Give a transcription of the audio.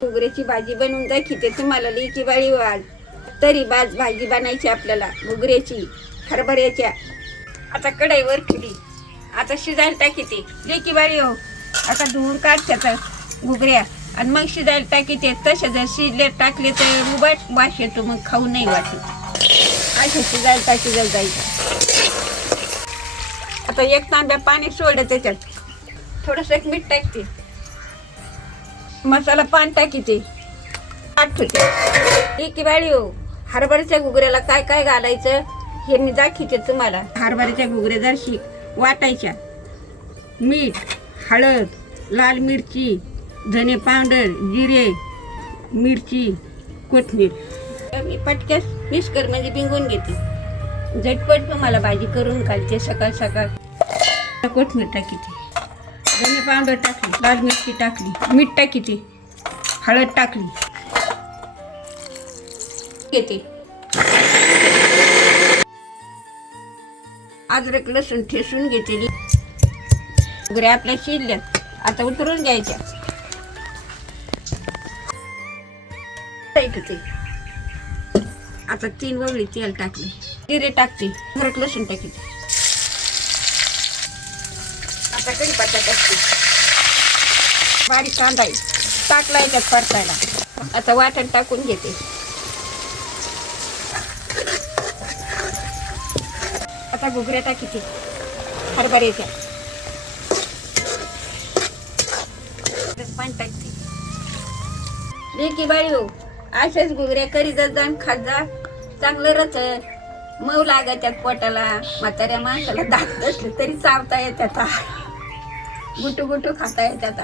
घुगऱ्याची भाजी बनवून दाखवते तुम्हाला लेकी बाळी वाज तरी बाज भाजी बनायची आपल्याला घुगऱ्याची हरभऱ्याच्या. आता कढईवर खिली आता शिजायला टाकीते लेकी बाळी हो. आता धुवून काढ त्याचा घुगऱ्या आणि मग शिजायला टाकीते तसे जर शिजले टाकले तर उबाट वास येतो मग खाऊ नाही वाटत. असे शिजायला टाकी जर जायचं आता एक तांब्या पाणी सोडलं त्याच्यात. थोडंसं एक मीठ टाकते. मसाला पान टाकीते. आठवते एक बाळी हरभऱ्याच्या घुगऱ्याला काय काय घालायचं हे मी दाखवते तुम्हाला. हरभऱ्याच्या घुगऱ्या जरशी वाटायच्या. मीठ हळद लाल मिरची धने पावडर जिरे मिरची कोथमीर. मी पटक्यास मिस्कर म्हणजे बिंगून घेते. झटपट तुम्हाला भाजी करून घालते सकाळ सकाळ. कोथमीर टाकीते. धने पावडर टाकली लाल मिरची टाकली मीठ टाकीते हळद टाकली. घेते. अद्रक लसूण ठेसून घेतलेली वगैरे आपल्या शिजल्या आता उतरून द्यायच्या ते आता तीन वगळी तेल टाकले. जिरे टाकते. अद्रक लसूण टाकते. आता कढीपत्ता टाकते बारीक कांदा आहे. टाकला याच्यात परतायला. आता वाटण टाकून घेते. आता घुगऱ्या टाकीते हरभऱ्याच्या त्यात पाणी टाकते. लेकी बाई हो. अशाच घुगऱ्या करी जा जाण खात जा. चांगलं रच मऊ लागत पोटाला. म्हाताऱ्या माणसाला दात असले तरी चावता येतात. गुटू गुटू खाता येतात